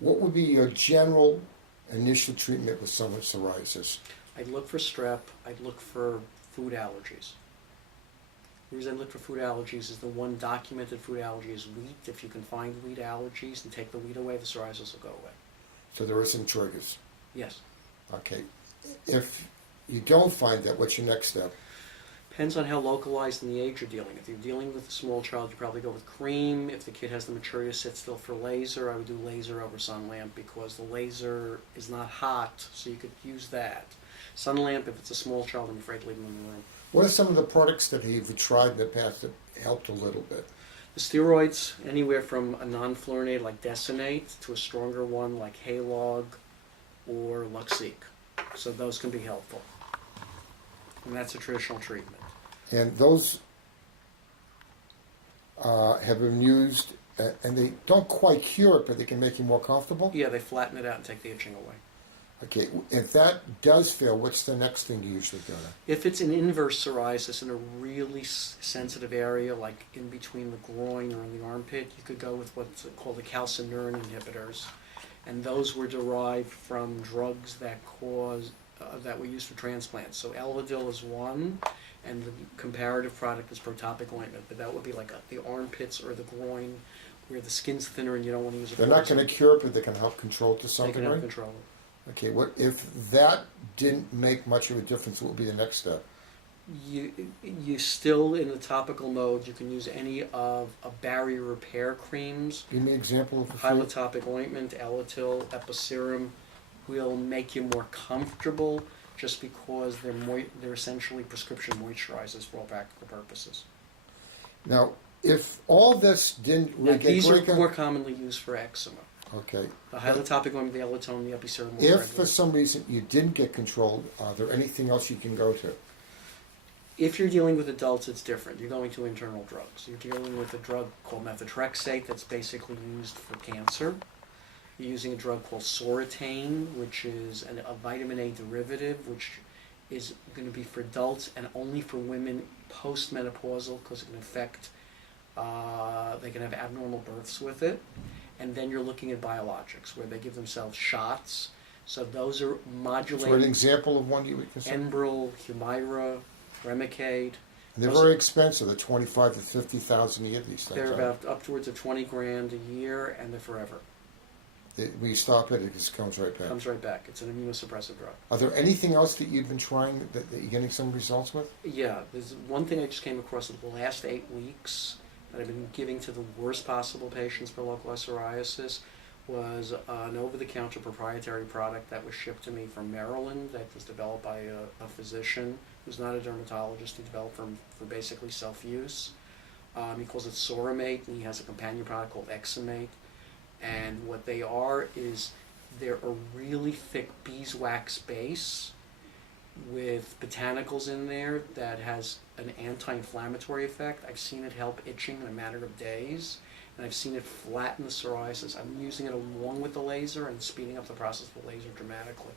What would be your general initial treatment with someone with psoriasis? I'd look for strep. I'd look for food allergies. The reason I look for food allergies is the one documented food allergy is wheat. If you can find wheat allergies and take the wheat away, the psoriasis will go away. So there are some triggers. Yes. Okay. If you don't find that, what's your next step? Depends on how localized and the age you're dealing with. If you're dealing with a small child, you probably go with cream. If the kid has the maturity to sit still for laser, I would do laser over sun lamp because the laser is not hot, so you could use that. Sun lamp, if it's a small child, I'm afraid to leave them in the room. What are some of the products that you've tried in the past that helped a little bit? The steroids, anywhere from a non-fluorinated like Desinate to a stronger one like Halog or Luxique. So those can be helpful. And that's a traditional treatment. And those have been used, and they don't quite cure it, but they can make you more comfortable? Yeah, they flatten it out and take the itching away. Okay, if that does fail, what's the next thing you usually do? If it's an inverse psoriasis in a really sensitive area, like in between the groin or in the armpit, you could go with what's called the calcineurin inhibitors. And those were derived from drugs that that were used for transplants. So Elvidil is one, and the comparative product is protopic ointment. But that would be like the armpits or the groin, where the skin's thinner and you don't want to use a They're not going to cure it, but they can help control it to some They can degree? help control it. Okay, what if that didn't make much of a difference? What would be the next step? You still, in the topical mode, you can use any of a barrier repair creams. Give me an example of a few. Hyalotopic ointment, Elatil, Episerum will make you more comfortable just because they're essentially prescription moisturizers for all practical purposes. Now, if all this didn't Now, get these are great, more commonly used for eczema. okay. The hyalotopic ointment, the Elatone, the Episerum. If for some reason you didn't get controlled, are there anything else you can go to? If you're dealing with adults, it's different. You're going to internal drugs. You're dealing with a drug called methotrexate that's basically used for cancer. You're using a drug called Soratane, which is a vitamin A derivative, which is going to be for adults and only for women post-menopausal because it can affect, they can have abnormal births with it. And then you're looking at biologics, where they give themselves shots. So those are modulating. For an example of one you would consider? Enbrel, Humira, Remicade. And they're very expensive. They're 25 to 50,000 a year. These things. They're about upwards of 20 grand a year, and they're forever. When you stop it, it just comes right back. Comes right back. It's an immunosuppressive drug. Are there anything else that you've been trying that you're getting some results with? Yeah, there's one thing I just came across in the last 8 weeks that I've been giving to the worst possible patients for localized psoriasis was an over-the-counter proprietary product that was shipped to me from Maryland that was developed by a physician who's not a dermatologist. He developed for basically self-use. He calls it Soramate, and he has a companion product called Examate. And what they are is they're a really thick beeswax base with botanicals in there that has an anti-inflammatory effect. I've seen it help itching in a matter of days, and I've seen it flatten the psoriasis. I'm using it along with the laser and speeding up the process of the laser dramatically.